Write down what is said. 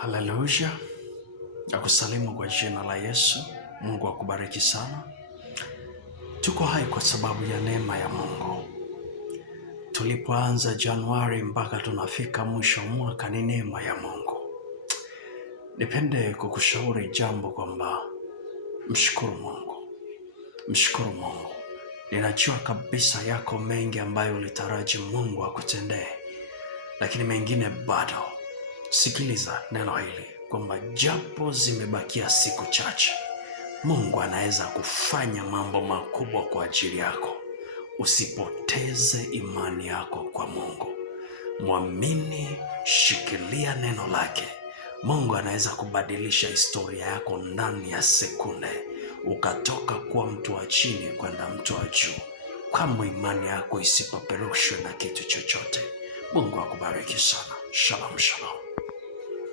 Haleluya. Nakusalimu kwa jina la Yesu. Mungu akubariki sana. Tuko hai kwa sababu ya neema ya Mungu. Tulipoanza Januari mpaka tunafika mwisho mwaka ni neema ya Mungu. Nipende kukushauri jambo kwamba mshukuru Mungu. Mshukuru Mungu. Ninajua kabisa yako mengi ambayo ulitaraji Mungu akutendee, lakini mengine bado. Sikiliza neno hili kwamba japo zimebakia siku chache, Mungu anaweza kufanya mambo makubwa kwa ajili yako. Usipoteze imani yako kwa Mungu. Mwamini, shikilia neno lake. Mungu anaweza kubadilisha historia yako ndani ya sekunde, ukatoka kuwa mtu wa chini kwenda mtu wa juu, kama imani yako isipoperushwe na kitu chochote. Mungu akubariki sana. Shalom, shalom.